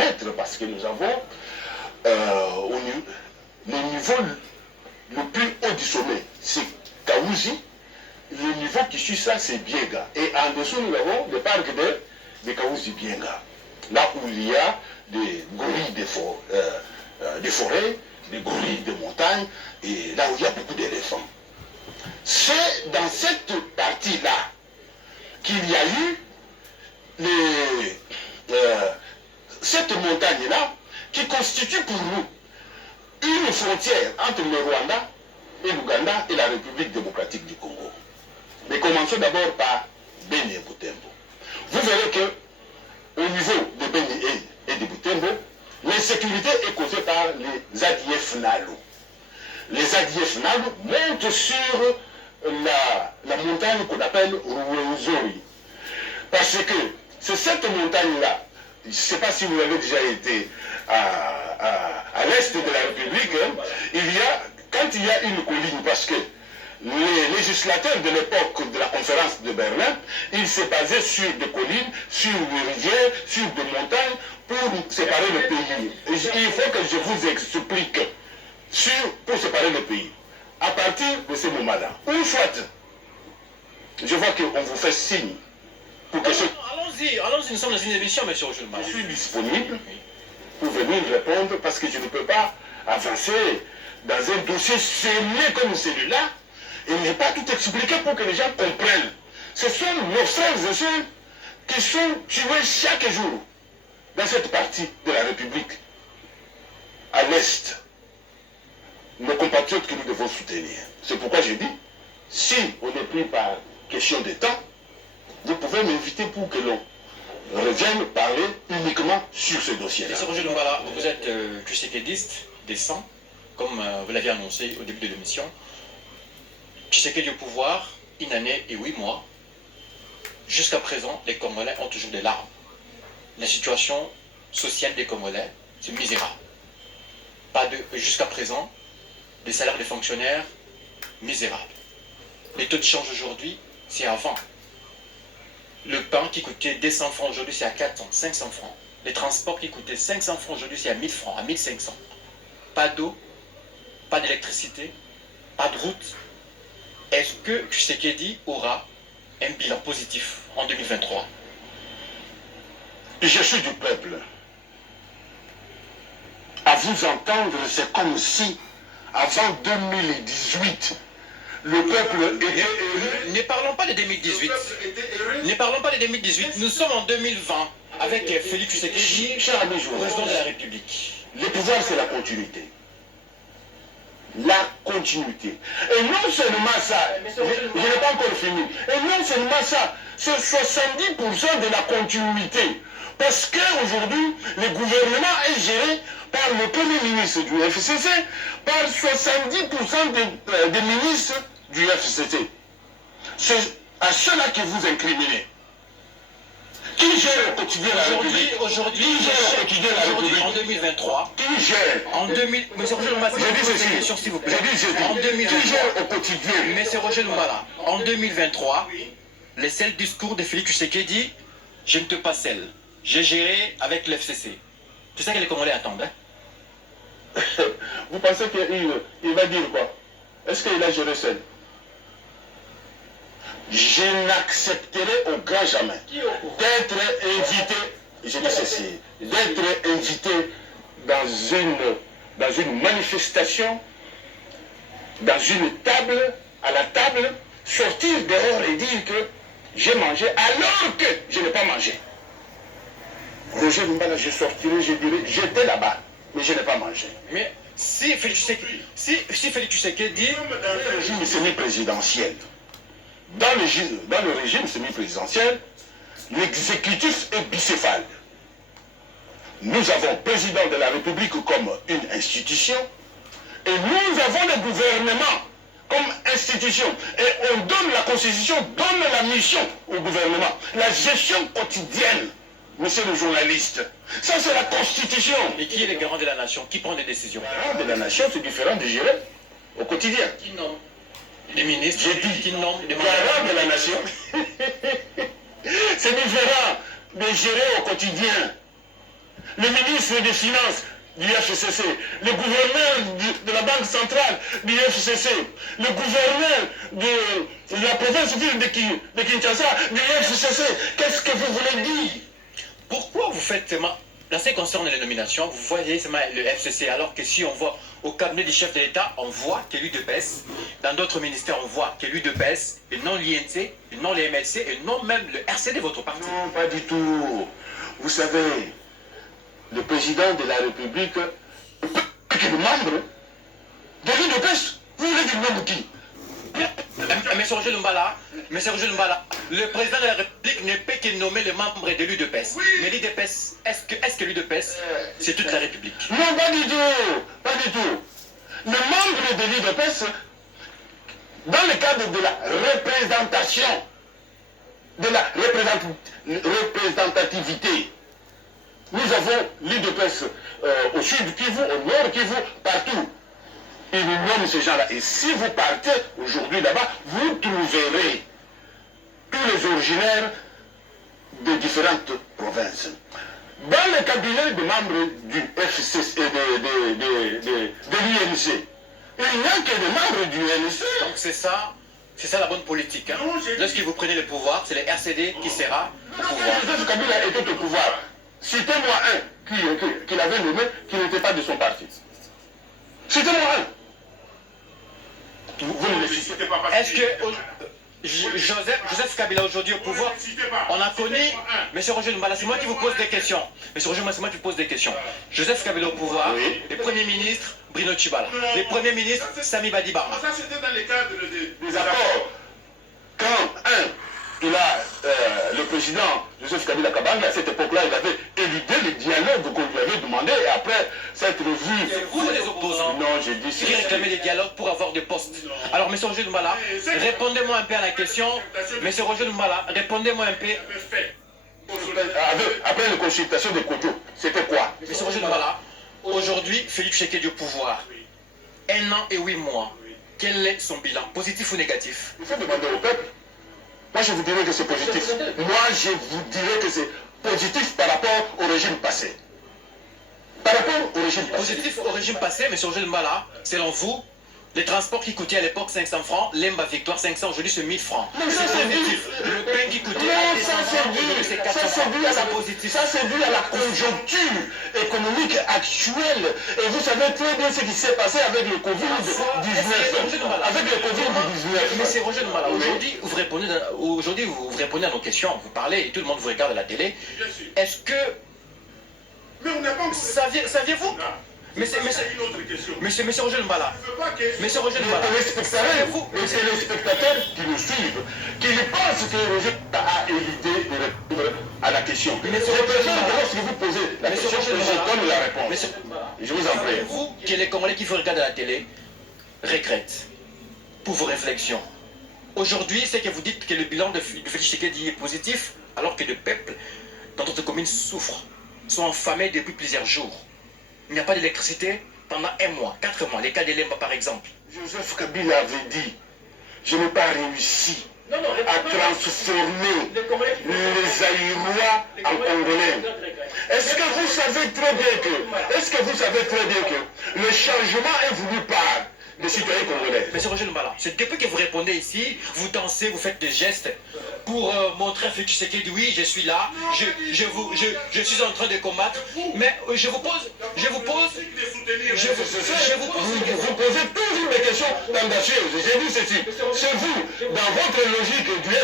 reconnaître parce que nous avons le niveau le plus haut du sommet, c'est Kaouzi. Le niveau qui suit ça, c'est Biega. Et en dessous, nous avons le parc de Kaouzi Bienga. Là où il y a des gorilles des forêts, des gorilles de montagne, et là où il y a beaucoup d'éléphants. C'est dans cette partie-là qu'il y a eu cette montagne-là qui constitue pour nous une frontière entre le Rwanda et l'Ouganda et la République démocratique du Congo. Mais commençons d'abord par Beni et Butembo. Vous verrez que au niveau de Beni et de Butembo, l'insécurité est causée par les ADF Nalu. Les ADF Nalu montent sur la montagne qu'on appelle Rwenzori. Parce que c'est cette montagne-là, je ne sais pas si vous avez déjà été à l'est de la République, hein, quand il y a une colline, parce que les législateurs de l'époque de la conférence de Berlin, ils se basaient sur des collines, sur des rivières, sur des montagnes pour séparer le pays. Il faut que je vous explique pour séparer le pays. À partir de ce moment-là, ou soit, je vois qu'on vous fait signe pour que Allons-y, nous sommes dans une émission, monsieur Ojulma. Je suis disponible pour venir répondre parce que je ne peux pas avancer dans un dossier scellé comme celui-là et ne pas tout expliquer pour que les gens comprennent. Ce sont nos frères et sœurs qui sont tués chaque jour dans cette partie de la République, à l'Est. Nos compatriotes que nous devons soutenir. C'est pourquoi je dis, si on est pris par question de temps, vous pouvez m'inviter pour que l'on revienne parler uniquement sur ce dossier-là. Monsieur Roger Lumbala, vous êtes tshisekédiste décent, comme vous l'aviez annoncé au début de l'émission. Tshisekedi au pouvoir, une année et 8 mois. Jusqu'à présent, les Congolais ont toujours des larmes. La situation sociale des Congolais, c'est misérable. Jusqu'à présent, les salaires des fonctionnaires, misérables. Les taux de change aujourd'hui, c'est à 20. Le pain qui coûtait 200 francs aujourd'hui, c'est à 400, 500 francs. Les transports qui coûtaient 500 francs aujourd'hui, c'est à 1000 francs, à 1500. Pas d'eau, pas d'électricité, pas de route. Est-ce que Tshisekedi aura un bilan positif en 2023? Je suis du peuple. À vous entendre, c'est comme si, avant 2018, le peuple était élu. Ne parlons pas de 2018. Ne parlons pas de 2018. Nous sommes en 2020 avec Félix Tshisekedi, président de la République. Le pouvoir, c'est la continuité. La continuité. Et non seulement ça, je n'ai pas encore fini. Et non seulement ça, c'est 70% de la continuité. Parce qu'aujourd'hui, le gouvernement est géré par le premier ministre du FCC, par 70% des ministres du FCC. C'est à cela que vous incriminez. Qui gère au quotidien la République? Aujourd'hui, en 2023. Qui gère? En 2000. Monsieur Roger Lumbala, s'il vous plaît. En 2023. Qui gère au quotidien? Monsieur Roger Lumbala, en 2023, le seul discours de Félix Tshisekedi, je ne te pas seul. J'ai géré avec l'FCC. C'est ça que les Congolais attendent. Hein? Vous pensez qu'il va dire quoi? Est-ce qu'il a géré seul? Je n'accepterai au grand jamais d'être invité, je dis ceci, d'être invité dans une manifestation, dans une table, à la table, sortir dehors et dire que j'ai mangé alors que je n'ai pas mangé. Roger Lumbala, je sortirai, je dirai, j'étais là-bas, mais je n'ai pas mangé. Mais si Félix Tshisekedi dit... Dans le régime semi-présidentiel, dans le régime semi-présidentiel, l'exécutif est bicéphale. Nous avons président de la République comme une institution, et nous avons le gouvernement comme institution. Et on donne la Constitution, donne la mission au gouvernement. La gestion quotidienne, monsieur le journaliste, ça c'est la Constitution. Et qui est le garant de la nation? Qui prend des décisions? Le garant de la nation, c'est différent de gérer au quotidien. Qui nomme les ministres? J'ai dit, qui nomme les garant de la nation, c'est différent de gérer au quotidien. le ministre des Finances du FCC, le gouverneur de la Banque centrale du FCC, le gouverneur de la province de Kinshasa du FCC. Qu'est-ce que vous voulez dire? Pourquoi vous faites seulement, dans ce qui concerne les nominations, vous voyez seulement le FCC, alors que si on voit au cabinet du chef de l'État, on voit qu'il y a l'UDPS, dans d'autres ministères, on voit qu'il y a l'UDPS, et non l'INC, et non les MLC, et non même le RCD, votre parti. Non, pas du tout. Vous savez, le président de la République est le membre de l'UDPS. Vous voulez dire membre qui? Monsieur Roger Lumbala, le président de la République ne peut que nommer les membres de l'UDPS. Oui. Mais l'UDPS, est-ce que l'UDPS, c'est toute la République? Non, pas du tout. Pas du tout. Le membre de l'UDPS, dans le cadre de la représentation, de la représentativité, nous avons l'UDPS au sud Kivu, au nord Kivu, partout. Ils nous nomment ces gens-là. Et si vous partez aujourd'hui là-bas, vous trouverez tous les originaires des différentes provinces. Dans le cabinet des membres du FCC et de l'INC, il n'y a que des membres du NC. Donc c'est ça la bonne politique. Hein? Lorsque vous prenez le pouvoir, c'est le RCD qui sera au pouvoir. Joseph Kabila était au pouvoir. Citez-moi un qu'il avait nommé qui n'était pas de son parti. Citez-moi un. Vous ne le citez pas. Est-ce que Joseph Kabila aujourd'hui au pouvoir, on a connu M. Roger Lumbala, c'est moi qui vous pose des questions. M. Roger, c'est moi qui vous pose des questions. Joseph Kabila au pouvoir, oui. Le Premier ministre Bruno Tshibala, le Premier ministre Sami Badibanga. Ça c'était dans le cadre des accords. Quand il a le président Joseph Kabila Kabanga, à cette époque-là, il avait éludé le dialogue qu'on lui avait demandé et après cette revue. C'est vous les opposants qui réclamaient des dialogues pour avoir des postes. Alors, M. Roger Lumbala, répondez-moi un peu à la question. M. Roger Lumbala, répondez-moi un peu. Après la consultation de Kodjo, c'était quoi? M. Roger Lumbala, aujourd'hui, Félix Tshisekedi au pouvoir. 1 an et 8 mois. Quel est son bilan, positif ou négatif? Il faut demander au peuple. Moi, je vous dirais que c'est positif. Moi, je vous dirais que c'est positif par rapport au régime passé. Par rapport au régime passé. Positif au régime passé, M. Roger Lumbala, selon vous, les transports qui coûtaient à l'époque 500 francs, l'Emba Victoire 500, aujourd'hui c'est 1000 francs. C'est positif. Le pain qui coûtait à 200 francs, aujourd'hui c'est 400 francs. Ça c'est dû à la conjoncture économique actuelle. Et vous savez très bien ce qui s'est passé avec le Covid-19. Avec le Covid-19. Mais c'est Roger Lumbala. Aujourd'hui, vous répondez à nos questions, vous parlez et tout le monde vous regarde à la télé. Est-ce que... Mais on n'a pas... Saviez-vous? Mais c'est Roger Lumbala. Monsieur Roger Lumbala. C'est les spectateurs qui nous suivent, qui pensent que Roger a éludé de répondre à la question. Mais c'est lorsque vous posez la question, je donne la réponse. Je vous en prie. Vous, qui les Congolais qui vous regardent à la télé, regrettent pour vos réflexions. Aujourd'hui, c'est que vous dites que le bilan de Félix Tshisekedi est positif, alors que le peuple dans notre commune souffre, sont affamés depuis plusieurs jours. Il n'y a pas d'électricité pendant 1 mois, 4 mois. Les cas de l'Emba par exemple. Joseph Kabila avait dit, je n'ai pas réussi à transformer les Aïrois en Congolais. Est-ce que vous savez très bien que le changement est voulu par des citoyens congolais? Monsieur Roger Lumbala, c'est depuis que vous répondez ici, vous dansez, vous faites des gestes pour montrer à Félix Tshisekedi, oui, je suis là, je suis en train de combattre, mais vous posez toujours des questions tendancieuses. J'ai dit ceci, c'est vous, dans votre logique du